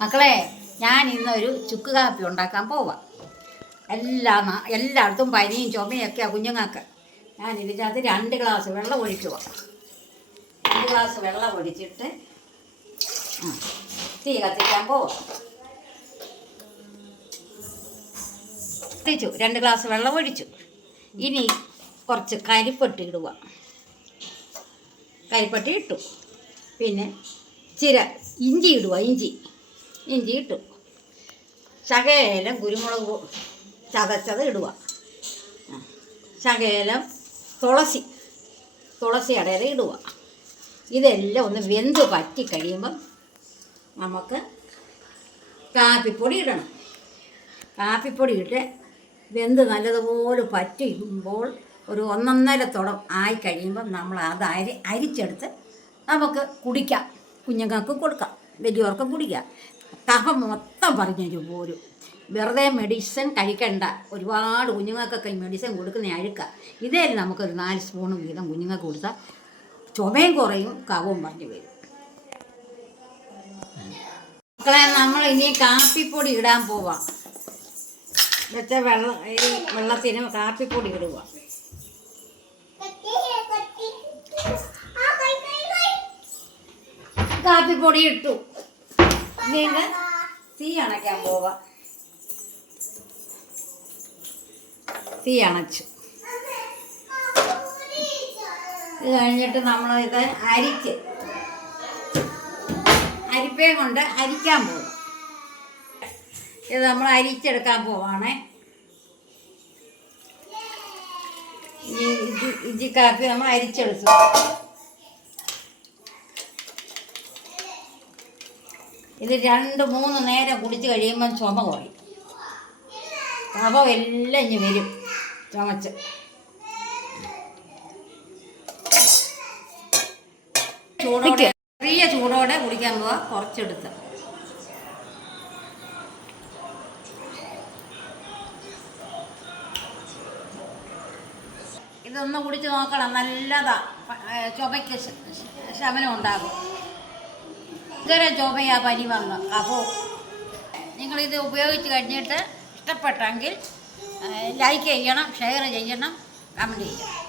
മക്കളെ, ഞാൻ ഇന്നൊരു ചുക്ക് കാപ്പി ഉണ്ടാക്കാൻ പോവാം. എല്ലായിടത്തും പനിയും ചുമയൊക്കെയാണ് കുഞ്ഞുങ്ങൾക്ക്. ഞാൻ ഇതിനകത്ത് 2 ഗ്ലാസ് വെള്ളം ഒഴിക്കുക. 2 ഗ്ലാസ് വെള്ളം ഒഴിച്ചിട്ട് തീ കത്തിക്കാൻ പോവാം. കത്തിച്ചു, 2 ഗ്ലാസ് വെള്ളം ഒഴിച്ചു. ഇനി കുറച്ച് കരിപ്പെട്ടി ഇടുക. കരിപ്പെട്ടി ഇട്ടു. പിന്നെ ഇച്ചിരി ഇഞ്ചി ഇടുക. ഇഞ്ചി ഇട്ടു. ശകലം കുരുമുളക് ചതച്ചത് ഇടുക. ശകലം തുളസി ഇടയിൽ ഇടുക. ഇതെല്ലാം ഒന്ന് വെന്ത് പറ്റി കഴിയുമ്പം നമുക്ക് കാപ്പിപ്പൊടി ഇടണം. കാപ്പിപ്പൊടി ഇട്ട് വെന്ത് നല്ലതുപോലെ പറ്റുമ്പോൾ ഒരു 1.5 തുടം ആയി കഴിയുമ്പം നമ്മൾ അത് അരിച്ചെടുത്ത് നമുക്ക് കുടിക്കാം. കുഞ്ഞുങ്ങൾക്ക് കൊടുക്കാം, വലിയവർക്കും കുടിക്കാം. കഫം മൊത്തം പറഞ്ഞു പോരും. വെറുതെ മെഡിസിൻ കഴിക്കണ്ട. ഒരുപാട് കുഞ്ഞുങ്ങൾക്കൊക്കെ മെഡിസിൻ കൊടുക്കുന്ന അഴുക്കാം. ഇതേ നമുക്കൊരു 4 സ്പൂൺ വീതം കുഞ്ഞുങ്ങൾക്ക് കൊടുത്താൽ ചുമയും കുറയും, കഫവും പറഞ്ഞു വരും. മക്കളെ, നമ്മൾ ഇനി കാപ്പിപ്പൊടി ഇടാൻ പോവാം. വെച്ച വെള്ളത്തിന് കാപ്പിപ്പൊടി ഇടുക. കാപ്പിപ്പൊടി ഇട്ടു. ഇനി തീ അണയ്ക്കാൻ പോവാം. തീ അണച്ചു. ഇത് കഴിഞ്ഞിട്ട് നമ്മളിത് അരിപ്പയും കൊണ്ട് അരിക്കാൻ പോകും. ഇത് നമ്മൾ അരിച്ചെടുക്കാൻ പോവാണേ. ഇഞ്ചി കാപ്പി നമ്മൾ അരിച്ചെടുത്തു. ഇത് 2-3 നേരം കുടിച്ച് കഴിയുമ്പം ചുമ കുറയും. കഫം എല്ലാം ഇനി വരും ചുമച്ച്. ചെറിയ ചൂടോടെ കുടിക്കാൻ പോവാ. കുറച്ചെടുത്ത് ഇതൊന്ന് കുടിച്ച് നോക്കണം. നല്ലതാ, ചുമയ്ക്ക് ശമനം ഉണ്ടാകും. ഇതര ചുമയാ പനി വന്ന്. അപ്പോൾ നിങ്ങളിത് ഉപയോഗിച്ച് കഴിഞ്ഞിട്ട് ഇഷ്ടപ്പെട്ടെങ്കിൽ ലൈക്ക് ചെയ്യണം, ഷെയർ ചെയ്യണം, കമൻറ്റ് ചെയ്യണം.